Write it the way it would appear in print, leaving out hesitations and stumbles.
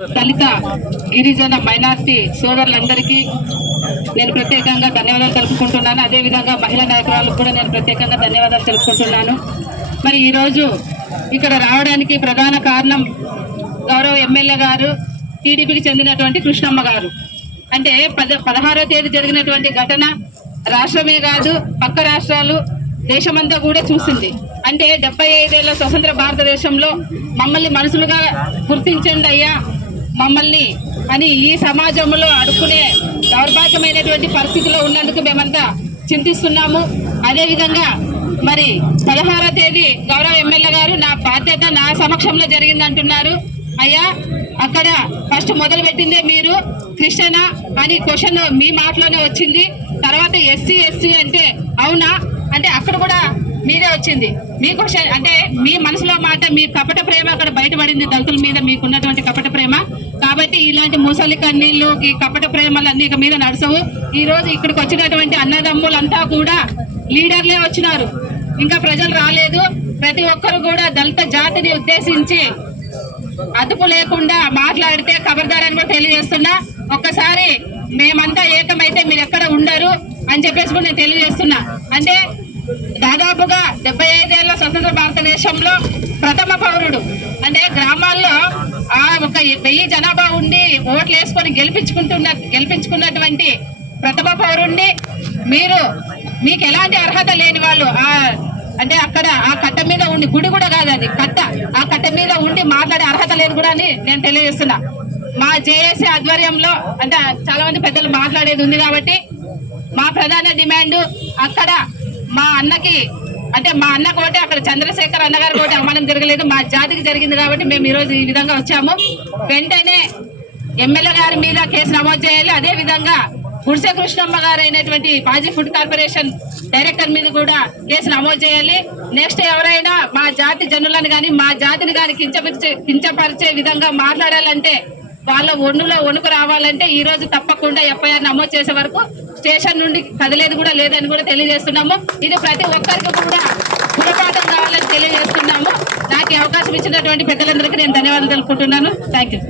దళిత గిరిజన మైనార్టీ సోదరులందరికీ నేను ప్రత్యేకంగా ధన్యవాదాలు తెలుపుకుంటున్నాను. అదేవిధంగా మహిళా నాయకురాలకు కూడా నేను ప్రత్యేకంగా ధన్యవాదాలు తెలుపుకుంటున్నాను. మరి ఈరోజు ఇక్కడ రావడానికి ప్రధాన కారణం గౌరవ ఎమ్మెల్యే గారు, టీడీపీకి చెందినటువంటి కృష్ణమ్మ గారు. అంటే 16వ తేదీ జరిగినటువంటి ఘటన రాష్ట్రమే కాదు పక్క రాష్ట్రాలు దేశమంతా కూడా చూసింది. అంటే 75 ఏళ్ల స్వతంత్ర భారతదేశంలో మమ్మల్ని మనుషులుగా గుర్తించండి అయ్యా మమ్మల్ని అని ఈ సమాజంలో అడుక్కునే దౌర్భాగ్యమైనటువంటి పరిస్థితిలో ఉన్నందుకు మేమంతా చింతిస్తున్నాము. అదేవిధంగా మరి 16వ తేదీ గౌరవ ఎమ్మెల్యే గారు నా బాధ్యత నా సమక్షంలో జరిగిందంటున్నారు. అయ్యా అక్కడ ఫస్ట్ మొదలు పెట్టిందే మీరు క్రిస్టియనా అని క్వశ్చన్ మీ మాటలోనే వచ్చింది. తర్వాత ఎస్సీ అంటే అవునా అంటే అక్కడ కూడా మీదే వచ్చింది. మీ క్వశ్చన్ అంటే మీ మనసులో మాట మీ కపట ప్రేమ అక్కడ బయటపడింది. దళితుల మీద మీకున్నటువంటి కపట ప్రేమ. కాబట్టి ఇలాంటి ముసలి కన్నీళ్ళు ఈ కపట ప్రేమలు అన్ని ఇక మీద నడుసవు. ఈ రోజు ఇక్కడికి వచ్చినటువంటి అన్నదమ్ములంతా కూడా లీడర్లే వచ్చినారు, ఇంకా ప్రజలు రాలేదు. ప్రతి ఒక్కరు కూడా దళిత జాతిని ఉద్దేశించి అదుపు లేకుండా మాట్లాడితే ఖబర్దారని కూడా తెలియజేస్తున్నా. ఒక్కసారి మేమంతా ఏకమైతే మీరు ఎక్కడ ఉండరు అని చెప్పేసి కూడా నేను తెలియజేస్తున్నా. అంటే దాదాపుగా 75 ఏళ్ల స్వతంత్ర భారతదేశంలో ప్రథమ పౌరుడు అంటే గ్రామాల్లో ఒక 1000 జనాభా ఉండి ఓట్లు వేసుకొని గెలిపించుకున్నటువంటి ప్రథమ పౌరుణ్ణి మీకు ఎలాంటి అర్హత లేని వాళ్ళు అంటే అక్కడ ఆ కట్ట మీద ఉండి, గుడి కూడా కాదు అది కట్ట, ఆ కట్ట మీద ఉండి మాట్లాడే అర్హత లేదు కూడా అని నేను తెలియజేస్తున్నా. మా జేఏసీ ఆధ్వర్యంలో అంటే చాలా మంది పెద్దలు మాట్లాడేది ఉంది కాబట్టి మా ప్రధాన డిమాండ్ అక్కడ మా అన్నకి అంటే మా అన్న కోటి అక్కడ చంద్రశేఖర్ అన్నగారి కోటి అవమానం జరగలేదు, మా జాతికి జరిగింది కాబట్టి మేము ఈరోజు ఈ విధంగా వచ్చాము. వెంటనే ఎమ్మెల్యే గారి మీద కేసు నమోదు చేయాలి. అదేవిధంగా గుడిసె కృష్ణమ్మ గారు అయినటువంటి పాజీ ఫుడ్ కార్పొరేషన్ డైరెక్టర్ మీద కూడా కేసు నమోదు చేయాలి. నెక్స్ట్ ఎవరైనా మా జాతి జనులను కానీ మా జాతిని కానీ కించపరిచే విధంగా మాట్లాడాలంటే వాళ్ళ ఒండులో వణుకు రావాలంటే ఈ రోజు తప్పకుండా ఎఫ్ఐఆర్ నమోదు చేసే వరకు స్టేషన్ నుండి కదిలేదు కూడా లేదని కూడా తెలియజేస్తున్నాము. ఇది ప్రతి ఒక్కరికి కూడా గుణపాఠం కావాలని తెలియజేస్తున్నాము. నాకు అవకాశం ఇచ్చినటువంటి పెద్దలందరికీ నేను ధన్యవాదాలు తెలుపుకుంటున్నాను. Thank you.